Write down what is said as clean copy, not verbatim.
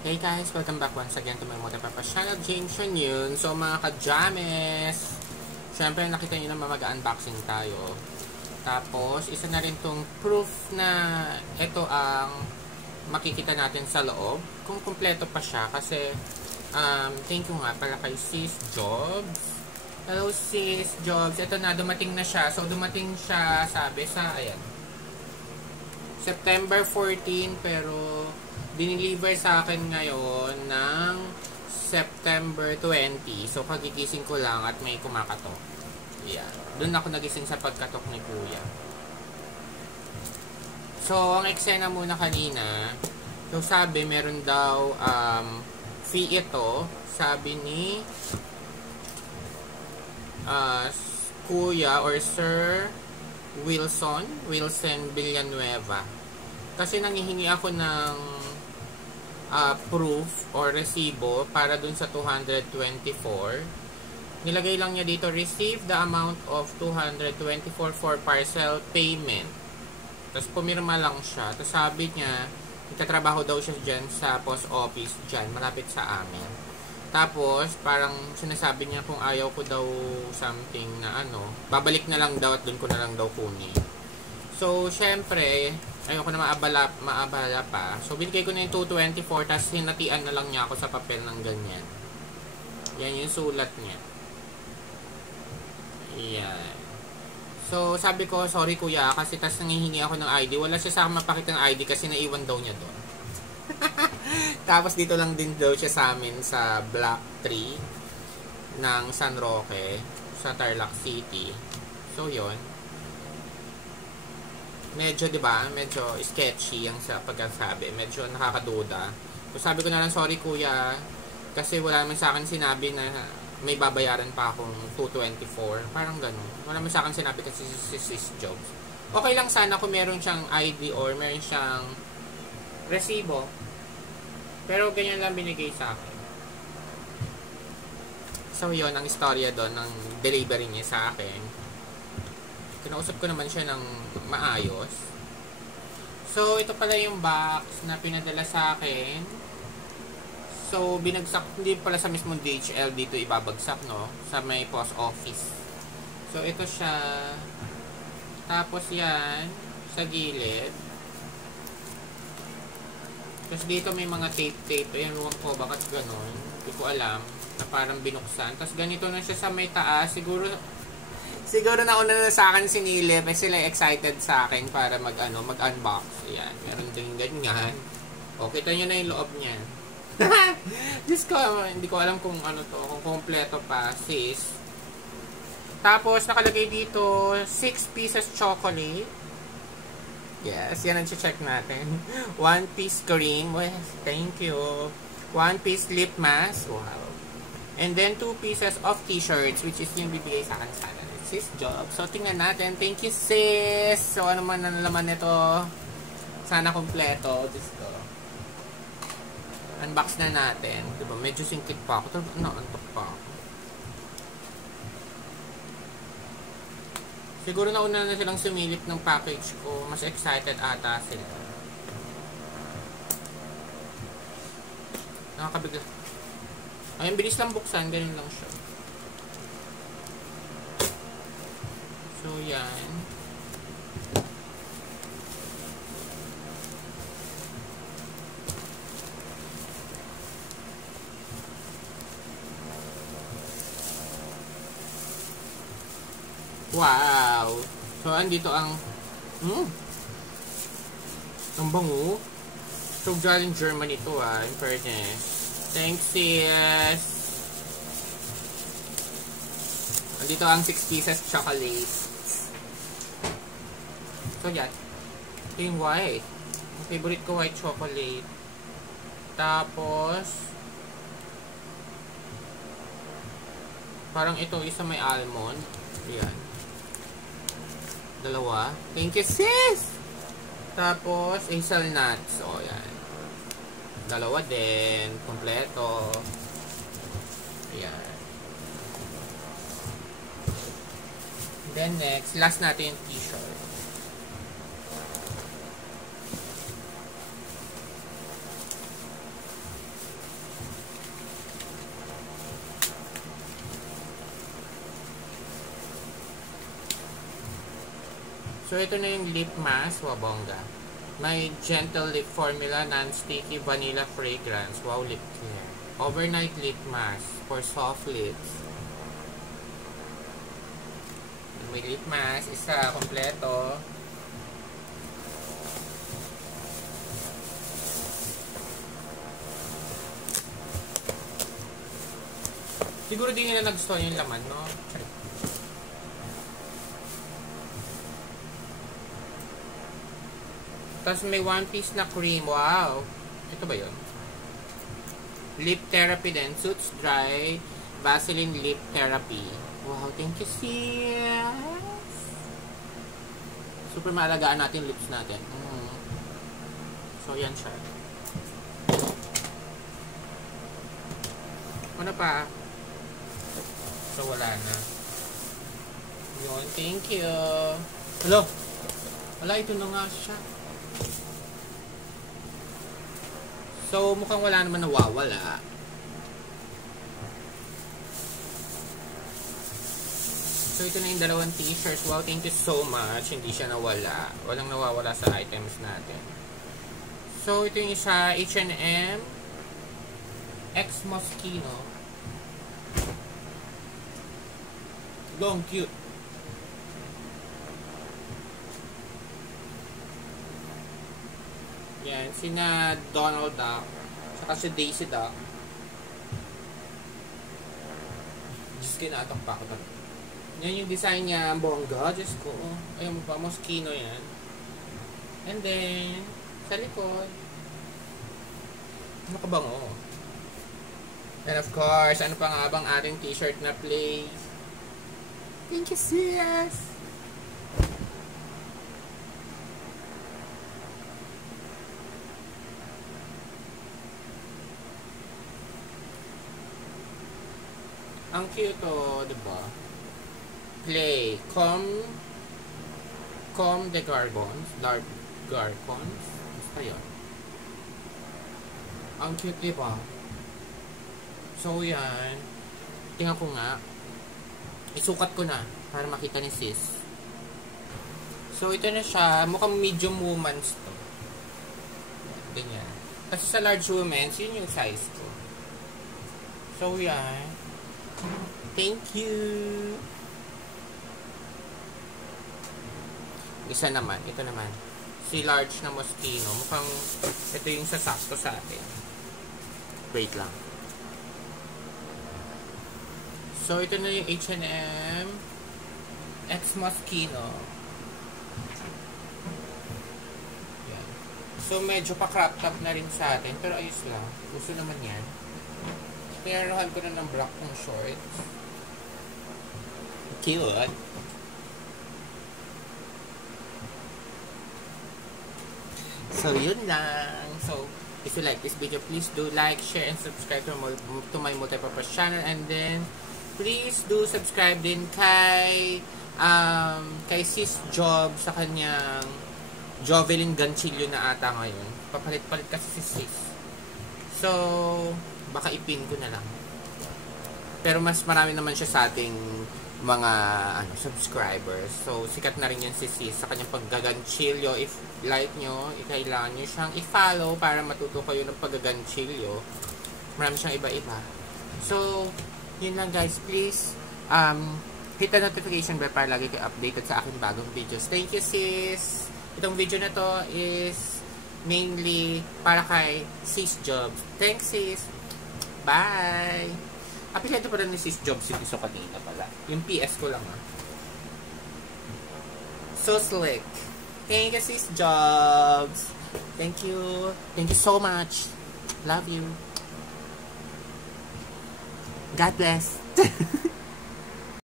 Hey guys, welcome back once again to my multipurpose channel, James yun. So mga ka-james, syempre nakita nyo naman mag-unboxing tayo. Tapos, isa na rin tong proof na ito ang makikita natin sa loob. Kung kumpleto pa siya kasi thank you nga para kay Sis Jobs. Hello Sis Jobs, ito na, dumating na siya. So dumating siya, sabi sa, ayan, September 14, pero diniliver sa akin ngayon ng September 20. So, kagigising ko lang at may kumakatok. Yan. Doon ako nagising sa pagkatok ni Kuya. So, ang eksena muna kanina, so sabi, meron daw fee ito. Sabi ni Kuya or Sir Wilson Villanueva. Kasi nangihingi ako ng proof or resibo para dun sa 224. Nilagay lang niya dito, receive the amount of 224 for parcel payment. Tapos pumirma lang siya. Tapos sabi niya, nagtatrabaho daw siya dyan sa post office dyan, malapit sa amin. Tapos parang sinasabi niya kung ayaw ko daw something na babalik na lang daw at dun ko na lang daw kunin. So syempre, ayoko na maabala pa. So, binigay ko na yung 224, tapos hinatian na lang niya ako sa papel ng ganyan. Yan yung sulat niya. Yan. So, sabi ko, sorry kuya, kasi tapos nangihingi ako ng ID. Wala siya sa akin mapakita ng ID kasi naiwan daw niya doon. Tapos dito lang din daw siya sa amin sa Block 3 ng San Roque, sa Tarlac City. So, yon. Medyo, diba, medyo sketchy ang sa pagkasabi. Medyo nakakaduda. So, sabi ko na lang, sorry kuya, kasi wala naman sa akin sinabi na may babayaran pa akong 224. Parang ganun. Wala naman sa akin sinabi kasi sis Jobs. Okay lang sana kung meron siyang ID or meron siyang resibo. Pero ganyan lang binigay sa akin. So, yun ang istorya doon ng delivery niya sa akin. Kinausap ko naman siya ng maayos. So, ito pala yung box na pinadala sa akin. So, binagsak, hindi pala sa mismong DHL dito ibabagsak, no? Sa may post office. So, ito siya. Tapos yan, sa gilid. Tapos dito may mga tape. Ayan, huwag ko, bakit ganun? Hindi ko alam. Na parang binuksan. Tapos ganito na siya sa may taas. Siguro nauna na sa akin sinilip, eh sila excited sa akin para mag-unbox. Ayan, meron din ganyan. O, kita nyo na yung loob niyan. Diyos ko, hindi ko alam kung kung kompleto pa, sis. Tapos, nakalagay dito, 6 pieces chocolate. Yes, yan ang check natin. 1 piece cream. Well, thank you. 1 piece lip mask. Wow. And then, 2 pieces of t-shirts, which is yung bibigay sa akin sana. Sis Job. So, tingnan natin. Thank you, sis. So, ano man ang laman nito? Sana kompleto. Just go. Unbox na natin. Diba? Medyo singkit pa ako. Naantok pa ako. Siguro nauna na silang sumilip ng package ko. Mas excited ata sila. Nakakabigla. Ayun, bilis lang buksan. Ganun lang siya. So, yan. Wow! So, andito ang ang bango. So, galing Germany to in fairness. Thanks, sis! Andito ang 6 pieces chocolate. So, yan. Ito yung white. Ang favorite ko, white chocolate. Tapos, parang ito, isa may almond. Ayan. Dalawa. Thank you, sis! Tapos, hazelnuts. So, ayan. Dalawa din. Kompleto. Ayan. Then, next, last natin yung t-shirt. So, ito na yung lip mask. Wow, bongga. May gentle lip formula, non-sticky vanilla fragrance. Wow, lip care. Overnight lip mask for soft lips. May lip mask. Isa, kompleto. Siguro di nila nag-store yung laman, no? Tapos may one piece na cream. Wow! Ito ba yun? Lip therapy din. Suits dry. Vaseline lip therapy. Wow, thank you, sis! Super maalagaan natin lips natin. So, yan siya. Ano pa? So, wala na. Yun, thank you. Hello? Wala, ito na nga siya. So, mukhang wala naman nawawala. So, ito na yung dalawang t-shirts. Wow, thank you so much. Hindi siya nawala. Walang nawawala sa items natin. So, ito yung isa, H&M X Moschino. Long, cute. Yan, sina Donald Duck, saka si Daisy Duck. Diyos, kinatok pa ako. Yan yung design niya, ang bongga. Diyos ko. Ayun mo pa, Moschino yan. And then, sa likod, nakabango. And of course, ano pa nga bang ating t-shirt na place? Thank you, sis! Ang cute to, diba? Play. Come the Gargons. Dark Gargons. Basta yun. Ang cute, diba? So, yan. Tingnan ko nga. Isukat ko na para makita ni sis. So, ito na siya. Mukhang medium woman's to. Ganyan. Kasi sa large women's, yun yung size ko. So, yan. Thank you. Isa naman. Ito naman. Si large na Moschino. Mukhang ito yung sasakto sa atin. Wait lang. So, ito na yung H&M X Moschino. Yan. So, medyo pa-crop top na rin sa atin. Pero ayos lang. Gusto naman yan. Pinaruhan ko na ng black ng shorts. Cute. So, yun lang. So, if you like this video, please do like, share, and subscribe to my multipurpose channel. And then, please do subscribe din kay Sis Job sa kanyang Jovelyn Ganchillo na ata ngayon. Papalit-palit kasi si Sis. So, baka ipin ko na lang. Pero mas marami naman siya sa ating mga subscribers. So, sikat na rin yan si Sis sa kanyang paggaganchilyo. If like nyo, kailangan nyo siyang i-follow para matuto kayo ng paggaganchilyo. Marami siyang iba-iba. So, yun lang guys, please hit the notification bell para lagi kayo updated sa aking bagong videos. Thank you, sis! Itong video na to is mainly para kay Sis Jobs. Thanks, sis! Bye! Apelyido pa rin ni Sis Jobs yung iso kanina pala. Yung PS ko lang So slick! Thank you, Sis Jobs! Thank you! Thank you so much! Love you! God bless.